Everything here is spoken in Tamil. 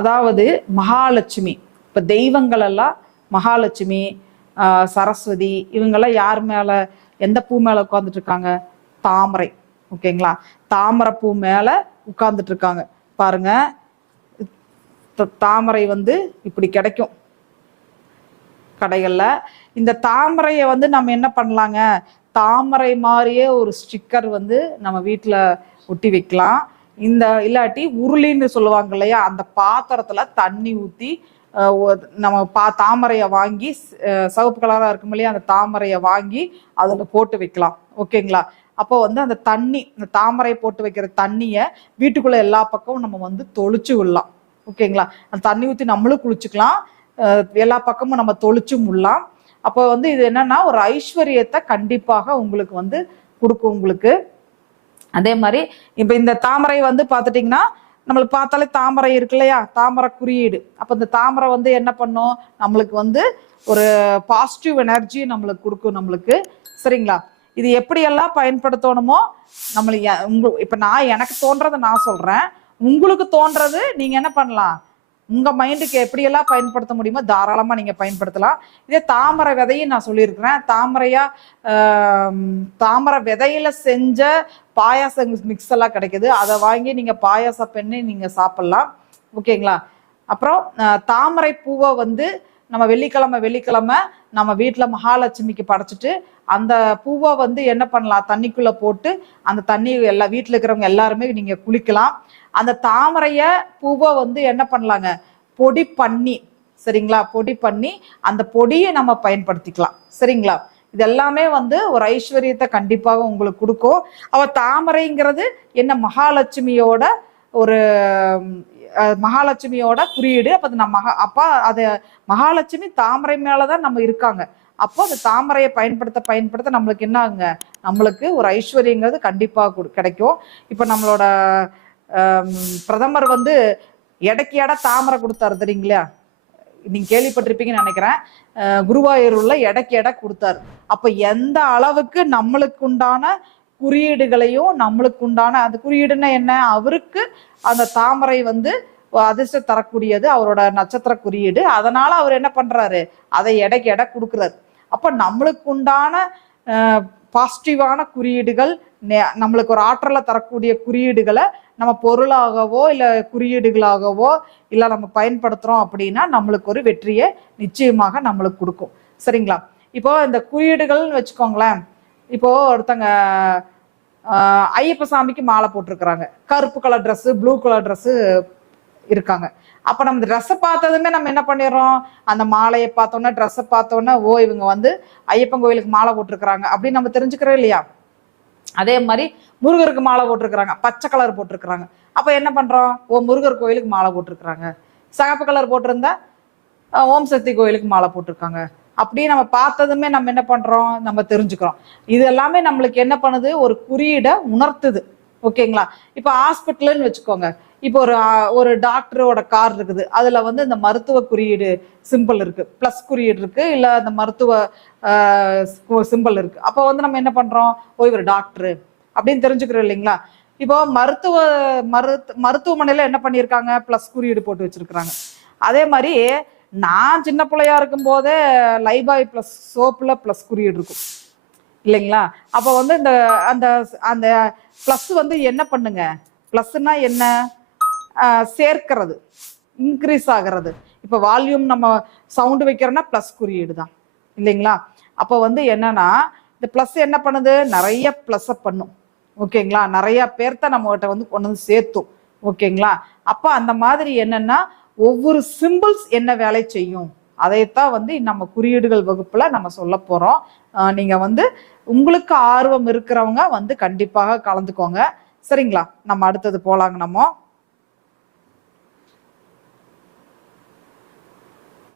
அதாவது மகாலட்சுமி. இப்போ தெய்வங்களெல்லாம் மகாலட்சுமி சரஸ்வதி இவங்கெல்லாம் யார் மேலே எந்த பூ மேலே உட்காந்துட்டு இருக்காங்க தாமரை. ஓகேங்களா? தாமரை பூ மேலே உட்காந்துட்டு இருக்காங்க பாருங்க தாமரை வந்து இப்படி கிடைக்கும். கடைகளில். இந்த தாமரையை வந்து நம்ம என்ன பண்ணலாங்க? தாமரை மாதிரியே ஒரு ஸ்டிக்கர் வந்து நம்ம வீட்டில் ஒட்டி வைக்கலாம். இந்த இல்லாட்டி உருளின்னு சொல்லுவாங்க இல்லையா அந்த பாத்திரத்துல தண்ணி ஊற்றி நம்ம பா தாமரையை வாங்கி சிவப்பு கலராக இருக்கும் இல்லையா அந்த தாமரையை வாங்கி அதில் போட்டு வைக்கலாம். ஓகேங்களா? அப்போ வந்து அந்த தண்ணி இந்த தாமரை போட்டு வைக்கிற தண்ணியை வீட்டுக்குள்ள எல்லா பக்கமும் நம்ம வந்து தொளிச்சு விடலாம். ஓகேங்களா? அந்த தண்ணி ஊற்றி நம்மளும் குளிச்சுக்கலாம். எல்லா பக்கமும் நம்ம தொளிச்சும் விடலாம் அப்போ வந்து இது என்னன்னா ஒரு ஐஸ்வர்யத்தை கண்டிப்பாக உங்களுக்கு வந்து கொடுக்கும் உங்களுக்கு அதே மாதிரி இப்போ இந்த தாமரை வந்து பார்த்துட்டிங்கன்னா நம்மளுக்கு பார்த்தாலே தாமரை இருக்கு இல்லையா? தாமரை குறியீடு. அப்போ இந்த தாமரை வந்து என்ன பண்ணும்? நம்மளுக்கு வந்து ஒரு பாசிட்டிவ் எனர்ஜி நம்மளுக்கு கொடுக்கும் நம்மளுக்கு. சரிங்களா? இது எப்படியெல்லாம் பயன்படுத்தணுமோ நம்மளுக்கு எ- உங்க இப்போ நான் எனக்கு தோன்றதை நான் சொல்கிறேன் உங்களுக்கு தோன்றது நீங்கள் என்ன பண்ணலாம்? உங்கள் மைண்டுக்கு எப்படியெல்லாம் பயன்படுத்த முடியுமோ தாராளமாக நீங்கள் பயன்படுத்தலாம். இதே தாமரை விதையும் நான் சொல்லியிருக்கிறேன். தாமரையா தாமரை விதையில செஞ்ச பாயாசம் மிக்ஸ் எல்லாம் கிடைக்குது. அதை வாங்கி நீங்க பாயாச பெண்ணு நீங்க சாப்பிடலாம். ஓகேங்களா? அப்புறம் தாமரை பூவை வந்து நம்ம வெள்ளிக்கிழமை வெள்ளிக்கிழமை நம்ம வீட்டில் மகாலட்சுமிக்கு படைச்சிட்டு அந்த பூவை வந்து என்ன பண்ணலாம்? தண்ணிக்குள்ளே போட்டு அந்த தண்ணி எல்லா வீட்டில் இருக்கிறவங்க எல்லாருமே நீங்கள் குளிக்கலாம். அந்த தாமரைய பூவை வந்து என்ன பண்ணலாங்க? பொடி பண்ணி சரிங்களா? பொடி பண்ணி அந்த பொடியை நம்ம பயன்படுத்திக்கலாம். சரிங்களா? இது எல்லாமே வந்து ஒரு ஐஸ்வர்யத்தை கண்டிப்பாக உங்களுக்கு கொடுக்கும். அவ தாமரைங்கிறது என்ன மகாலட்சுமியோட ஒரு மகாலட்சுமியோட குறியீடு. அப்போ அது நம்ம மகா அப்பா அது மகாலட்சுமி தாமரை மேலதான் நம்ம இருக்காங்க. அப்போ அந்த தாமரையை பயன்படுத்த பயன்படுத்த நம்மளுக்கு என்ன ஆகுங்க? நம்மளுக்கு ஒரு ஐஸ்வர்யங்கிறது கண்டிப்பாக கிடைக்கும். இப்போ நம்மளோட பிரதமர் வந்து எடைக்கு எடை தாமரை கொடுத்தாரு தெரியுங்களா? நீங்க கேள்விப்பட்டிருப்பீங்கன்னு நினைக்கிறேன். குருவாயூருள்ள குருவாயூர்ல எடைக்கு எடை கொடுத்தாரு. அப்ப எந்த அளவுக்கு நம்மளுக்கு உண்டான குறியீடுகளையும் நம்மளுக்கு உண்டான அந்த குறியீடுன்னா என்ன? அவருக்கு அந்த தாமரை வந்து அதிர்ஷ்டம் தரக்கூடியது அவரோட நட்சத்திர குறியீடு. அதனால அவர் என்ன பண்றாரு? அதை எடைக்கு எடை கொடுக்குறாரு. அப்ப நம்மளுக்கு உண்டான பாசிட்டிவான குறியீடுகள் நம்மளுக்கு ஒரு ஆற்றலை தரக்கூடிய குறியீடுகளை நம்ம பொருளாகவோ இல்லை குறியீடுகளாகவோ இல்லை நம்ம பயன்படுத்துகிறோம் அப்படின்னா நம்மளுக்கு ஒரு வெற்றியை நிச்சயமாக நம்மளுக்கு கொடுக்கும். சரிங்களா? இப்போ இந்த குறியீடுகள்னு வச்சுக்கோங்களேன். இப்போ ஒருத்தங்க ஐயப்ப சாமிக்கு மாலை போட்டிருக்கிறாங்க. கருப்பு colour dress blue colour dress இருக்காங்க. அப்போ நம்ம ட்ரெஸ்ஸை பார்த்ததுமே நம்ம என்ன பண்ணிடுறோம்? அந்த மாலையை பார்த்தோன்னே ட்ரெஸ்ஸை பார்த்தோன்னே ஓ இவங்க வந்து ஐயப்பன் கோயிலுக்கு மாலை போட்டிருக்கிறாங்க அப்படின்னு நம்ம தெரிஞ்சுக்கிறோம் இல்லையா? அதே மாதிரி முருகருக்கு மாலை போட்டிருக்கிறாங்க. பச்சை கலர் போட்டிருக்கிறாங்க. அப்போ என்ன பண்ணுறோம் ஓ முருகர் கோயிலுக்கு மாலை போட்டிருக்கிறாங்க. சிகப்பு கலர் போட்டிருந்தா ஓம் சக்தி கோயிலுக்கு மாலை போட்டிருக்காங்க. அப்படியே நம்ம பார்த்ததுமே நம்ம என்ன பண்ணுறோம் நம்ம தெரிஞ்சுக்கிறோம். இது எல்லாமே நம்மளுக்கு என்ன பண்ணுது? ஒரு குறியீடை உணர்த்துது. ஓகேங்களா? இப்போ ஹாஸ்பிட்டலுன்னு வச்சுக்கோங்க. இப்போ ஒரு ஒரு டாக்டரோட கார் இருக்குது. அதில் வந்து இந்த மருத்துவ குறியீடு சிம்பிள் இருக்கு. ப்ளஸ் குறியீடு இருக்கு இல்லை அந்த மருத்துவ சிம்பிள் இருக்கு. அப்போ வந்து நம்ம என்ன பண்ணுறோம் ஓ இவர் டாக்டரு. அப்படின்னு தெரிஞ்சுக்கிறோம் இல்லைங்களா? இப்போ மருத்துவ மருத்து மருத்துவமனையில் என்ன பண்ணியிருக்காங்க? ப்ளஸ் குறியீடு போட்டு வச்சிருக்கிறாங்க. அதே மாதிரி நான் சின்ன பிள்ளையா இருக்கும் போதே லைபாய் ப்ளஸ் சோப்பில் ப்ளஸ் குறியீடு இருக்கும். இல்லைங்களா? அப்போ வந்து இந்த அந்த அந்த ப்ளஸ் வந்து என்ன பண்ணுங்க? ப்ளஸ்னா என்ன? சேர்க்கிறது இன்க்ரீஸ் ஆகிறது. இப்போ வால்யூம் நம்ம சவுண்டு வைக்கிறோன்னா ப்ளஸ் குறியீடு தான். இல்லைங்களா? அப்போ வந்து என்னன்னா இந்த ப்ளஸ் என்ன பண்ணுது? நிறைய ப்ளஸ்ஸை பண்ணும். ஓகேங்களா? நிறைய பேர்த்த நம்மகிட்ட வந்து கொண்டு வந்து சேர்த்தும். ஓகேங்களா? அப்போ அந்த மாதிரி என்னன்னா ஒவ்வொரு சிம்பிள்ஸ் என்ன வேலை செய்யும்? அதைத்தான் வந்து நம்ம குறியீடுகள் வகுப்புல நம்ம சொல்ல போறோம். நீங்க வந்து உங்களுக்கு ஆர்வம் இருக்கிறவங்க வந்து கண்டிப்பாக கலந்துக்கோங்க. சரிங்களா? நம்ம அடுத்தது போலாங்க நம்ம.